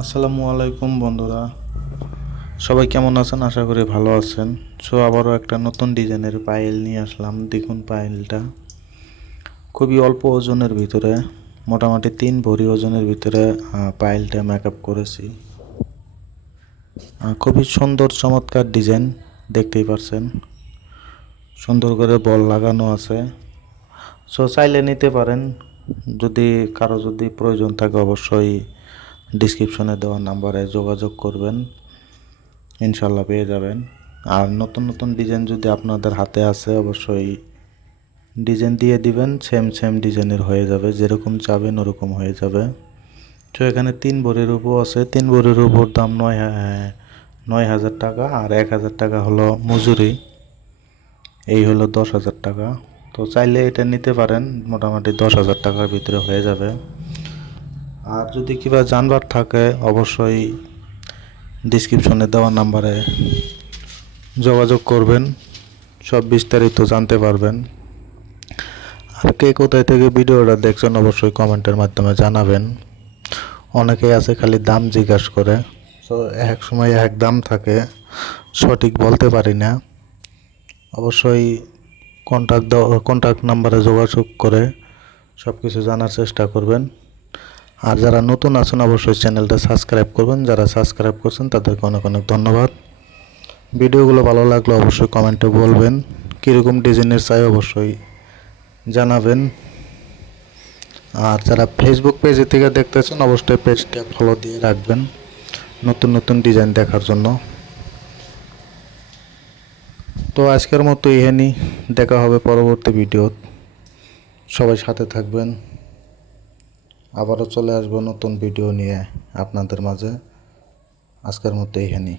আসসালামু আলাইকুম বন্ধুরা, সবাই কেমন আছেন? আশা করি ভালো আছেন। আবারও একটা নতুন ডিজাইনের পায়েল নিয়ে আসলাম। দেখুন, পায়েলটা খুবই অল্প ওজনের ভিতরে, মোটামুটি 3 ভরি ওজনের ভিতরে পায়েলটা মেকআপ করেছি। খুবই সুন্দর চমৎকার ডিজাইন, দেখতেই পারছেন। সুন্দর করে বল লাগানো আছে। চাইলে নিতে পারেন। যদি প্রয়োজন থাকে অবশ্যই ডিসক্রিপশনে দেওয়া নাম্বারে যোগাযোগ করবেন, ইনশাল্লাহ পেয়ে যাবেন। আর নতুন নতুন ডিজাইন যদি আপনাদের হাতে আসে অবশ্যই ডিজাইন দিয়ে দিবেন, সেম সেম ডিজাইনের হয়ে যাবে, যেরকম চাবেন ওরকম হয়ে যাবে। এখানে 3 ভরির উপর আছে। 3 ভরির উপর দাম 9,000 টাকা, আর 1,000 টাকা হলো মজুরি। এই হলো 10,000 টাকা। চাইলে এটা নিতে পারেন, মোটামুটি 10,000 টাকার ভিতরে হয়ে যাবে। আর যদি কিবা জানবার থাকে অবশ্যই ডিসক্রিপশনে দেওয়া নাম্বারে যোগাযোগ করবেন, সব বিস্তারিত জানতে পারবেন। আর কে কোথায় থেকে ভিডিওটা দেখছেন অবশ্যই কমেন্টের মাধ্যমে জানাবেন। অনেকেই আছে খালি দাম জিজ্ঞাসা করে, এক সময় এক দাম থাকে, সঠিক বলতে পারি না। অবশ্যই কন্ট্যাক্ট নাম্বারে যোগাযোগ করে সব কিছু জানার চেষ্টা করবেন। আর যারা নতুন আছেন অবশ্যই চ্যানেলটা সাবস্ক্রাইব করবেন। যারা সাবস্ক্রাইব করছেন তাদেরকে অনেক অনেক ধন্যবাদ। ভিডিওগুলো ভালো লাগলে অবশ্যই কমেন্টে বলবেন, কীরকম ডিজাইনের চাই অবশ্যই জানাবেন। আর যারা ফেসবুক পেজ থেকে দেখতেছেন অবশ্যই পেজটা ফলো দিয়ে রাখবেন নতুন নতুন ডিজাইন দেখার জন্য। আজকের মতো ইহেনি, দেখা হবে পরবর্তী ভিডিও। সবাই সাথে থাকবেন। আবারও চলে আসবো নতুন ভিডিও নিয়ে আপনাদের মাঝে। আজকের মতো ইহেনি।